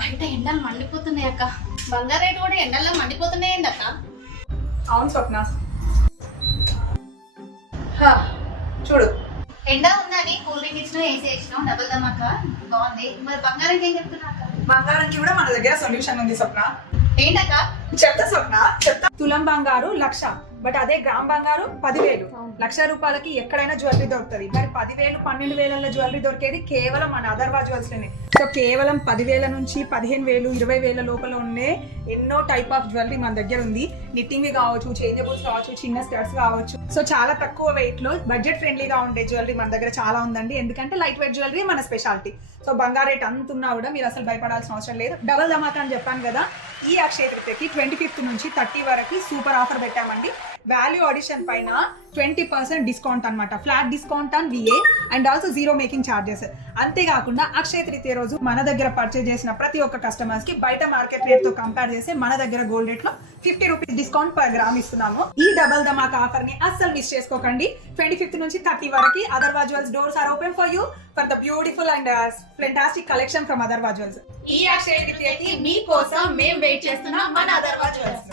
బయట ఎండలు మండిపోతున్నాయి అక్క. బంగారు రేటు కూడా ఎండల్లో మండిపోతున్నాయండి అక్క. అవును స్వప్న, చూడు ఎండ ఉందని కూల్ డ్రింక్ ఇచ్చినా ఏసీ ఇచ్చినాం, డబుల్ దమ్మక్క బాగుంది. మరి బంగారం ఏం చెప్తున్నా అక్క? బంగారానికి కూడా మన దగ్గర సొల్యూషన్ ఉంది స్వప్న. ఏంటక్క? చెప్తా స్వప్న చెప్తా. తులం బంగారు 1,00,000, బట్ అదే గ్రామ్ బంగారు 10,000. 1,00,000 రూపాయలకి ఎక్కడైనా జ్యువెలరీ దొరుకుతుంది. మరి 10,000 12,000 జ్యువెలరీ దొరికేది కేవలం మన అదర్వా జ్యువెల్స్ లోనే. సో కేవలం 10,000 నుంచి 15,000 20,000 లోపల ఉండే ఎన్నో టైప్ ఆఫ్ జ్యువెలరీ మన దగ్గర ఉంది. నిట్టింగ్ కావచ్చు, చేంజబుల్స్ కావచ్చు, చిన్న స్కర్ట్స్ కావచ్చు. సో చాలా తక్కువ వెయిట్ లో బడ్జెట్ ఫ్రెండ్లీగా ఉండే జ్యువెలరీ మన దగ్గర చాలా ఉందండి. ఎందుకంటే లైట్ వెయిట్ జ్యువెలరీ మన స్పెషాలిటీ. సో బంగారు రేట్ అంతున్నా కూడా మీరు అసలు భయపడాల్సిన అవసరం లేదు. డబల్ ధమాకా అని చెప్పాను కదా, ఈ అక్షయ తృతీయకి 25th నుంచి 30 వరకు సూపర్ ఆఫర్ పెట్టామండి. వాల్యూ ఆడిషన్ పైన 20% డిస్కౌంట్ అనమాట. Flat discount on VA and also zero making charges. అంతేకాకుండా అక్షయ తృతీయ రోజు మన దగ్గర పర్చేజ్ చేసిన ప్రతి ఒక్క కస్టమర్స్ కి బయట మార్కెట్ రేట్ తో కంపేర్ చేస్తే మన దగ్గర గోల్డ్ రేట్ లో 50 రూపీస్ డిస్కౌంట్ పర్ గ్రామ్ ఇస్తున్నాము. ఈ డబల్ ధమాకా ఆఫర్ ని అస్సలు మిస్ చేసుకోకండి. 25th నుంచి 30 వరకు Atharva jewels doors are open for you for the beautiful and fantastic collection from Atharva jewels. ఈ అక్షయ తృతీయకి మీకోసం మేము వెయిట్ చేస్తున్నాం మన అదర్వా జ్యువెల్స్.